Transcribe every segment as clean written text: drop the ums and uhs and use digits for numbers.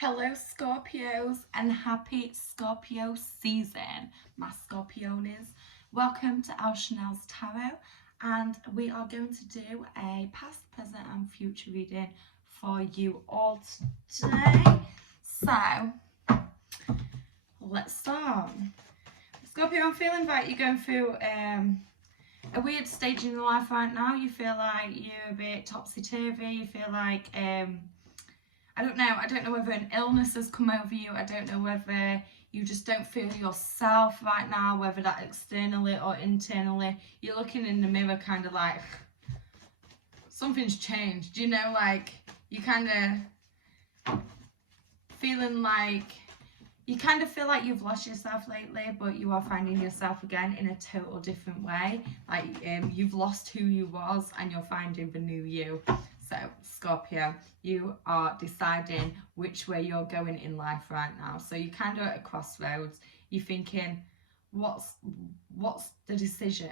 Hello Scorpios and happy Scorpio season, my Scorpiones. Welcome to Al Chanel's Tarot, and we are going to do a past, present and future reading for you all today. So, let's start. Scorpio, I'm feeling like you're going through a weird stage in your life right now. You feel like you're a bit topsy-turvy, you feel like I don't know whether an illness has come over you. I don't know whether you just don't feel yourself right now, whether that externally or internally. You're looking in the mirror kind of like, something's changed, you know, like you kind of feeling like, you kind of feel like you've lost yourself lately, but you are finding yourself again in a total different way. Like you've lost who you was and you're finding the new you. So, Scorpio, you are deciding which way you're going in life right now. So you're kind of at a crossroads. You're thinking, what's the decision?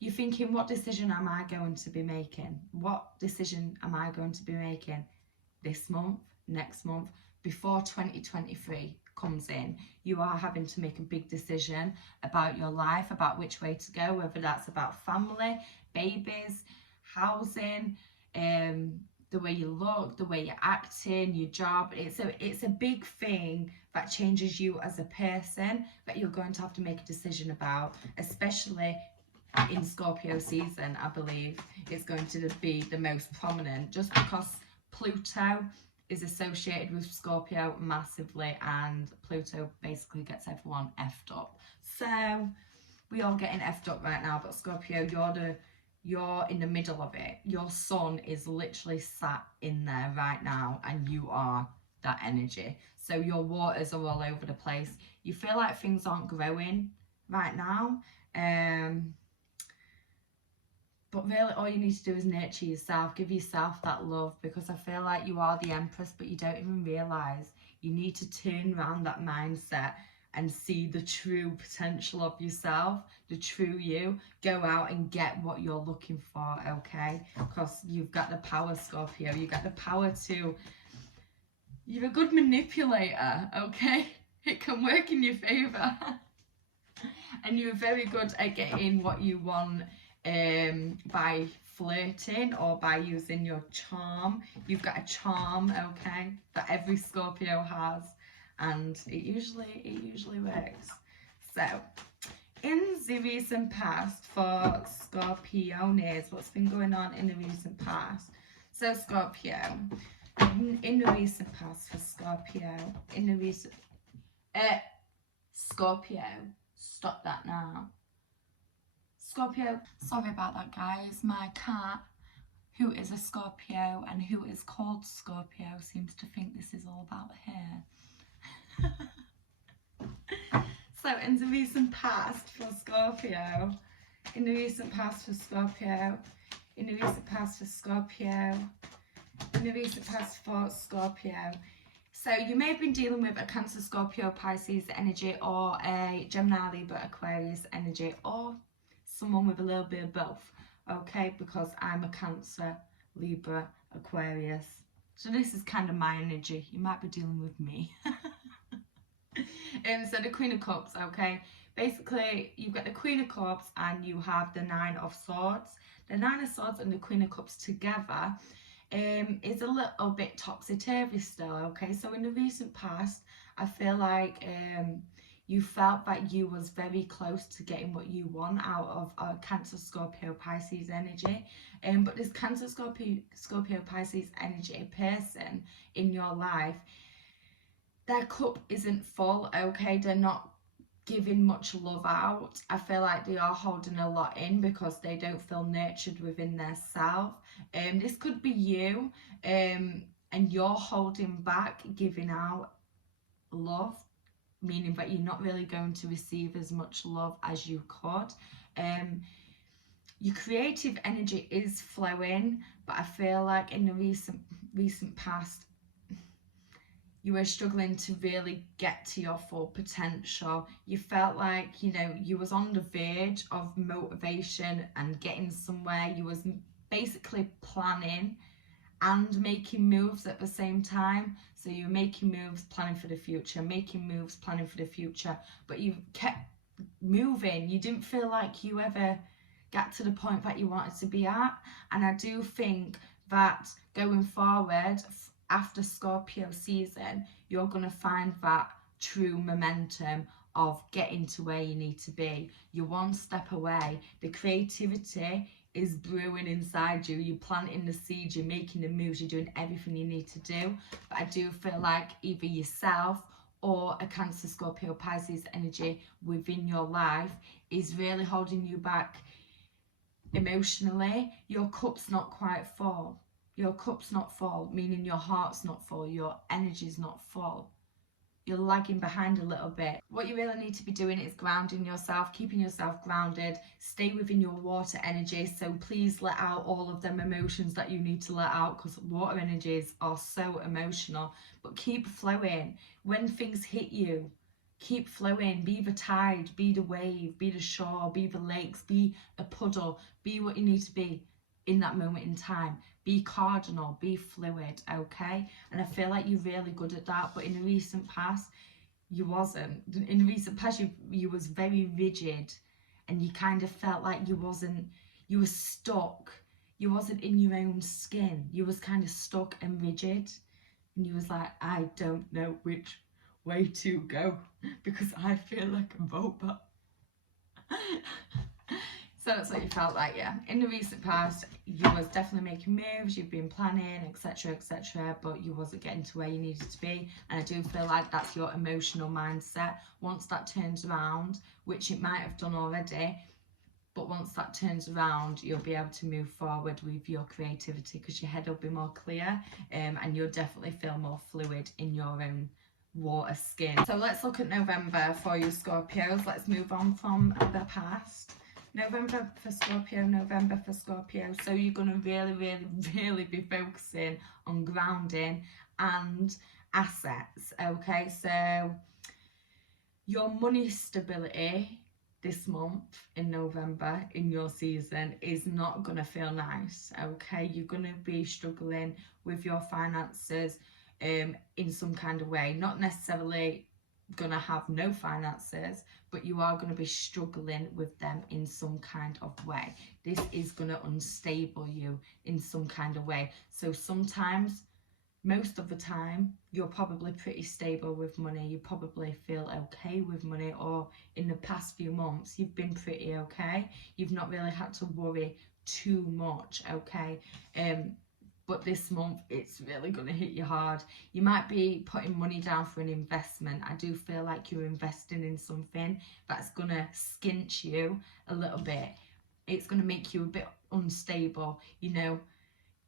You're thinking, what decision am I going to be making? What decision am I going to be making this month, next month, before 2023 comes in? You are having to make a big decision about your life, about which way to go, whether that's about family, babies, housing, the way you look, the way you're acting, your job. It's a big thing that changes you as a person that you're going to have to make a decision about, especially in Scorpio season. I believe it's going to be the most prominent, just because Pluto is associated with Scorpio massively, and Pluto basically gets everyone effed up. So we all getting effed up right now, but Scorpio, you're in the middle of it. Your sun is literally sat in there right now, and you are that energy. So your waters are all over the place. You feel like things aren't growing right now. But really all you need to do is nurture yourself, give yourself that love, because I feel like you are the Empress, but you don't even realise. You need to turn around that mindset and see the true potential of yourself, the true you. Go out and get what you're looking for, okay? Because you've got the power, Scorpio. You've got the power to... You're a good manipulator, okay? It can work in your favour. And you're very good at getting what you want by flirting or by using your charm. You've got a charm, okay, that every Scorpio has, and it usually works. So in the recent past for Scorpiones, what's been going on in the recent past? So Scorpio, in the recent past for Scorpio, in the recent Scorpio, stop that now. Scorpio, sorry about that guys, my cat, who is a Scorpio and who is called Scorpio, seems to think this is all about her. So in the recent past for Scorpio, in the recent past for Scorpio, in the recent past for Scorpio, in the recent past for Scorpio. So you may have been dealing with a Cancer, Scorpio, Pisces energy, or a Gemini, Libra, Aquarius energy, or someone with a little bit of both, okay? Because I'm a Cancer, Libra, Aquarius. So this is kind of my energy. You might be dealing with me. So the Queen of Cups, okay? Basically, you've got the Queen of Cups and you have the Nine of Swords. The Nine of Swords and the Queen of Cups together is a little bit topsy-turvy still, okay? So in the recent past, I feel like you felt that you was very close to getting what you want out of Cancer, Scorpio, Pisces energy. But this Cancer, Scorpio, Pisces energy person in your life, their cup isn't full, okay? They're not giving much love out. I feel like they are holding a lot in because they don't feel nurtured within their self. This could be you, and you're holding back giving out love, meaning that you're not really going to receive as much love as you could. Your creative energy is flowing, but I feel like in the recent past, you were struggling to really get to your full potential. You felt like, you know, you was on the verge of motivation and getting somewhere. You was basically planning and making moves at the same time. So you're making moves, planning for the future, making moves, planning for the future, but you kept moving. You didn't feel like you ever got to the point that you wanted to be at. And I do think that going forward after Scorpio season, you're going to find that true momentum of getting to where you need to be. You're one step away. The creativity is brewing inside you. You're planting the seeds, you're making the moves, you're doing everything you need to do. But I do feel like either yourself or a Cancer, Scorpio, Pisces energy within your life is really holding you back emotionally. Your cup's not quite full. Your cup's not full, meaning your heart's not full, your energy's not full. You're lagging behind a little bit. What you really need to be doing is grounding yourself, keeping yourself grounded, stay within your water energy. So please let out all of them emotions that you need to let out, because water energies are so emotional. But keep flowing. When things hit you, keep flowing. Be the tide, be the wave, be the shore, be the lakes, be a puddle, be what you need to be in that moment in time. Be cardinal, be fluid, okay? And I feel like you're really good at that, but in the recent past, you wasn't. In the recent past, you was very rigid, and you kind of felt like you were stuck. You wasn't in your own skin. You was kind of stuck and rigid, and you was like, I don't know which way to go because I feel like a robot. So that's what you felt like, yeah. In the recent past, you was definitely making moves, you've been planning, etc., etc., but you wasn't getting to where you needed to be. And I do feel like that's your emotional mindset. Once that turns around, which it might have done already, but once that turns around, you'll be able to move forward with your creativity because your head will be more clear, and you'll definitely feel more fluid in your own water skin. So let's look at November for you Scorpios. Let's move on from the past. November for Scorpio, November for Scorpio. So you're going to really be focusing on grounding and assets, okay? So your money stability this month in November in your season is not going to feel nice, okay? You're going to be struggling with your finances in some kind of way. Not necessarily going to have no finances, but you are going to be struggling with them in some kind of way. This is going to unstable you in some kind of way. So sometimes, most of the time, you're probably pretty stable with money. You probably feel okay with money, or in the past few months, you've been pretty okay. You've not really had to worry too much, okay? But this month, it's really going to hit you hard. You might be putting money down for an investment. I do feel like you're investing in something that's going to skinch you a little bit. It's going to make you a bit unstable, you know.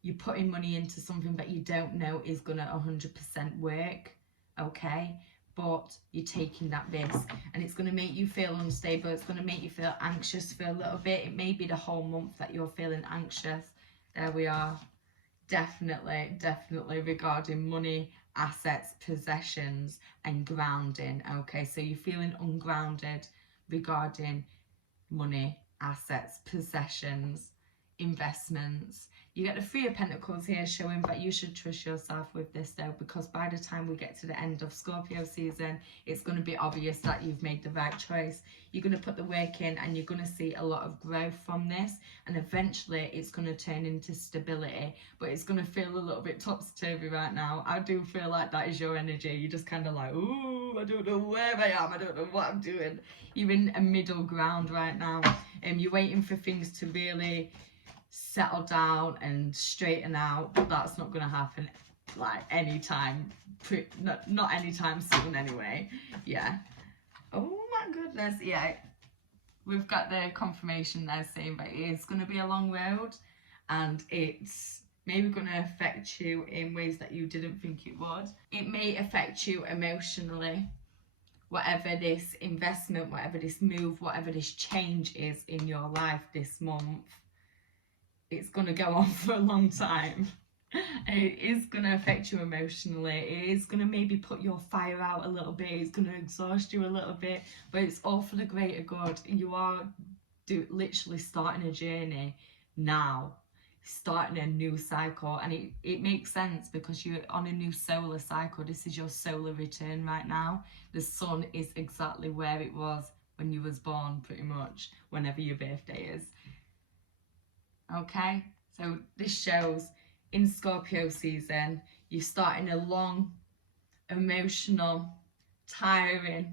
You're putting money into something that you don't know is going to 100% work, okay? But you're taking that risk, and it's going to make you feel unstable. It's going to make you feel anxious for a little bit. It may be the whole month that you're feeling anxious. There we are. Definitely regarding money, assets, possessions, and grounding, okay? So you're feeling ungrounded regarding money, assets, possessions, investments. You get the Three of Pentacles here, showing that you should trust yourself with this though, because by the time we get to the end of Scorpio season, it's going to be obvious that you've made the right choice. You're going to put the work in, and you're going to see a lot of growth from this, and eventually it's going to turn into stability, but it's going to feel a little bit topsy-turvy right now. I do feel like that is your energy. You're just kind of like, ooh, I don't know where I am, I don't know what I'm doing. You're in a middle ground right now, and you're waiting for things to really settle down and straighten out, but that's not going to happen like anytime, not anytime soon anyway. Yeah. Oh my goodness, yeah. We've got the confirmation there saying that it's going to be a long road, and it's maybe going to affect you in ways that you didn't think it would. It may affect you emotionally, whatever this investment, whatever this move, whatever this change is in your life this month. It's going to go on for a long time. It is going to affect you emotionally. It is going to maybe put your fire out a little bit. It's going to exhaust you a little bit, but it's all for the greater good. You are literally starting a journey now. starting a new cycle, and it makes sense because you're on a new solar cycle. This is your solar return right now. The sun is exactly where it was when you was born, pretty much, whenever your birthday is. Okay, so this shows in Scorpio season, you're starting a long, emotional, tiring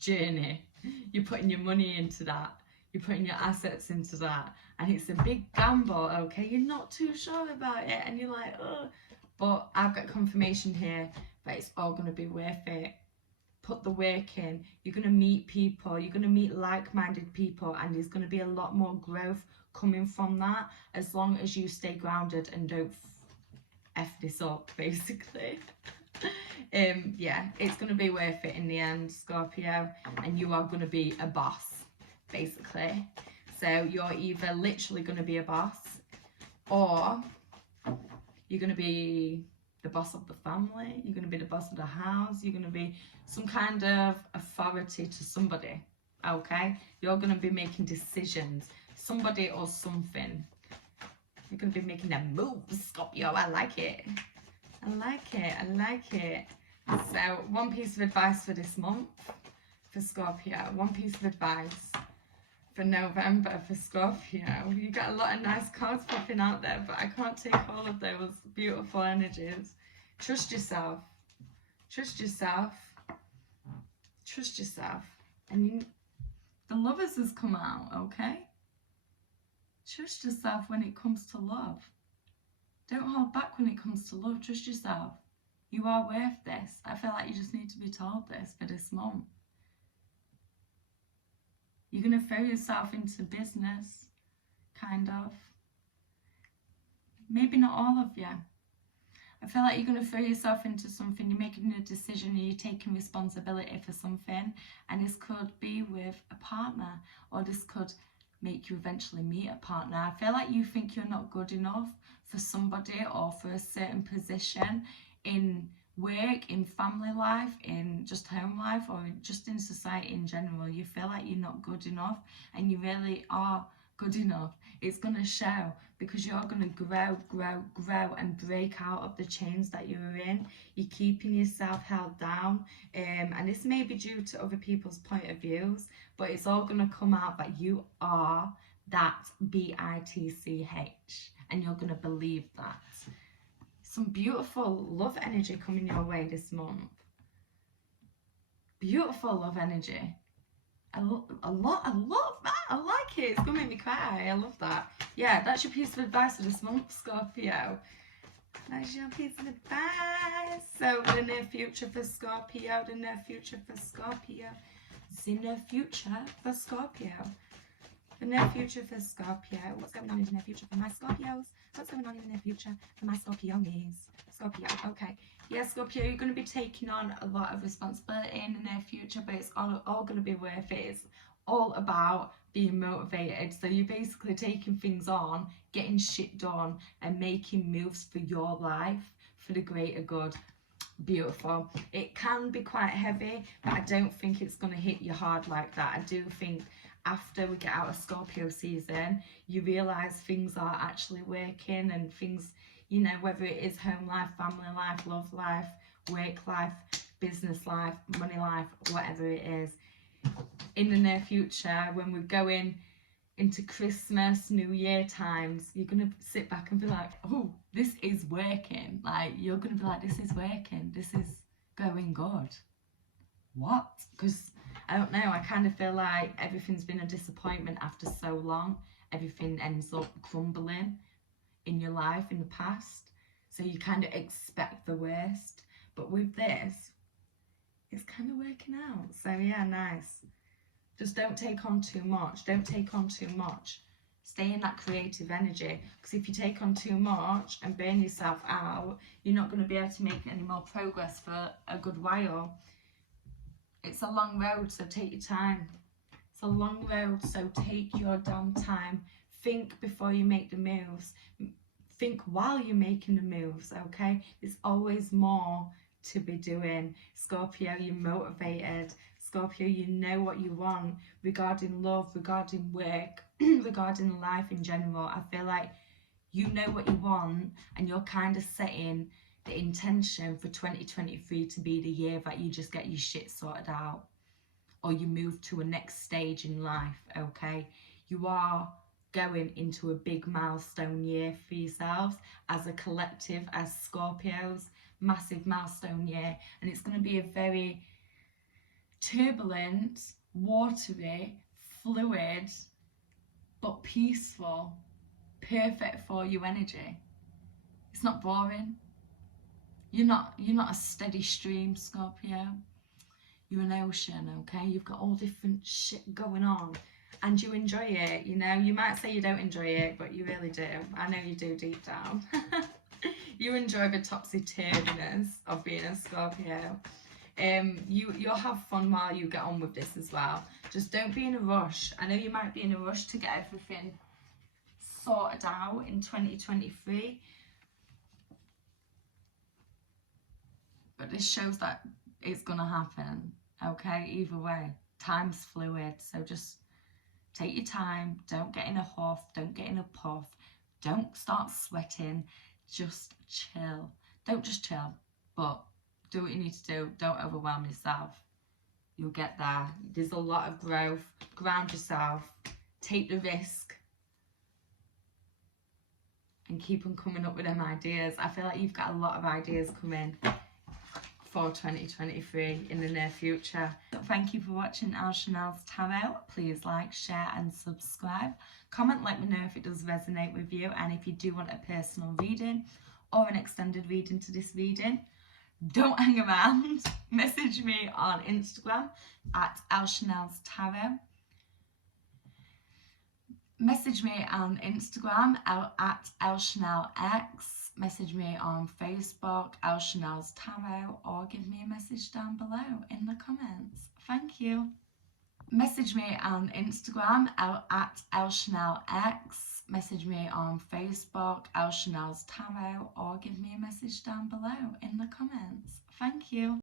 journey. You're putting your money into that. You're putting your assets into that. And it's a big gamble, okay? You're not too sure about it and you're like, oh. But I've got confirmation here that it's all going to be worth it. Put the work in. You're going to meet people. You're going to meet like-minded people, and there's going to be a lot more growth coming from that, as long as you stay grounded and don't F this up, basically. Yeah, it's going to be worth it in the end, Scorpio, and you are going to be a boss, basically. So you're either literally going to be a boss, or you're going to be the boss of the family, you're going to be the boss of the house, you're going to be some kind of authority to somebody, okay? You're going to be making decisions, somebody or something. You're going to be making a move, Scorpio. I like it. I like it. I like it. So, one piece of advice for this month for Scorpio. One piece of advice for November for Scorpio. You got a lot of nice cards popping out there, but I can't take all of those beautiful energies. Trust yourself. Trust yourself. Trust yourself. And the Lovers has come out, okay? Trust yourself when it comes to love. Don't hold back when it comes to love. Trust yourself. You are worth this. I feel like you just need to be told this for this month. You're going to throw yourself into business, kind of. Maybe not all of you. I feel like you're going to throw yourself into something. You're making a decision and you're taking responsibility for something. And this could be with a partner, or this could make you eventually meet a partner. I feel like you think you're not good enough for somebody or for a certain position in work, in family life, in just home life, or just in society in general. You feel like you're not good enough, and you really are good enough. It's going to show, because you're going to grow and break out of the chains that you're in. You're keeping yourself held down, and this may be due to other people's point of views, but it's all going to come out that you are that BITCH, and you're going to believe that. Some beautiful love energy coming your way this month. Beautiful love energy. I love that. I like it. It's going to make me cry. I love that. Yeah, that's your piece of advice for this month, Scorpio. That's your piece of advice. So, the near future for Scorpio. The near future for Scorpio. The near future for Scorpio. The near future for Scorpio. What's going on in the near future for my Scorpios? What's going on in the near future for my Scorpiones? Scorpio, okay. Yeah, Scorpio, you're going to be taking on a lot of responsibility in the near future, but it's all going to be worth it. It's all about being motivated. So you're basically taking things on, getting shit done, and making moves for your life, for the greater good. Beautiful. It can be quite heavy, but I don't think it's going to hit you hard like that. I do think after we get out of Scorpio season, you realise things are actually working, and things, you know, whether it is home life, family life, love life, work life, business life, money life, whatever it is. In the near future, when we're going into Christmas, New Year times, you're going to sit back and be like, oh, this is working. Like, you're going to be like, this is working. This is going good. What? Because I don't know, I kind of feel like everything's been a disappointment after so long. Everything ends up crumbling in your life in the past. So you kind of expect the worst. But with this, it's kind of working out. So yeah, nice. Just don't take on too much. Don't take on too much. Stay in that creative energy. Because if you take on too much and burn yourself out, you're not going to be able to make any more progress for a good while. It's a long road, so take your time. It's a long road, so take your damn time. Think before you make the moves. Think while you're making the moves, okay? There's always more to be doing. Scorpio, you're motivated. Scorpio, you know what you want regarding love, regarding work, regarding life in general. I feel like You know what you want, and you're kind of setting the intention for 2023 to be the year that you just get your shit sorted out, or you move to a next stage in life, okay? You are going into a big milestone year for yourselves as a collective, as Scorpios, massive milestone year, and it's going to be a very turbulent, watery, fluid, but peaceful, perfect for you energy. It's not boring. You're not a steady stream, Scorpio. You're an ocean, okay? You've got all different shit going on, and you enjoy it. You know, you might say you don't enjoy it, but you really do. I know you do deep down. You enjoy the topsy-turviness of being a Scorpio. You'll have fun while you get on with this as well. Just don't be in a rush. I know you might be in a rush to get everything sorted out in 2023, but this shows that it's gonna happen, okay? Either way, time's fluid, so just take your time. Don't get in a huff, don't get in a puff, don't start sweating, just chill. Don't just chill, but do what you need to do. Don't overwhelm yourself. You'll get there. There's a lot of growth. Ground yourself, take the risk, and keep on coming up with them ideas. I feel like you've got a lot of ideas coming for 2023 in the near future. Thank you for watching Elle Chanel's Tarot. Please like, share and subscribe. Comment, let me know if it does resonate with you, and if you do want a personal reading or an extended reading to this reading, don't hang around. Message me on Instagram at Elle Chanel's Tarot. Message me on Instagram at Elle Chanel X. Message me on Facebook, Elle Chanel's Tarot, or give me a message down below in the comments. Thank you. Message me on Instagram at Elle Chanel X. Message me on Facebook, Elle Chanel's Tarot, or give me a message down below in the comments. Thank you.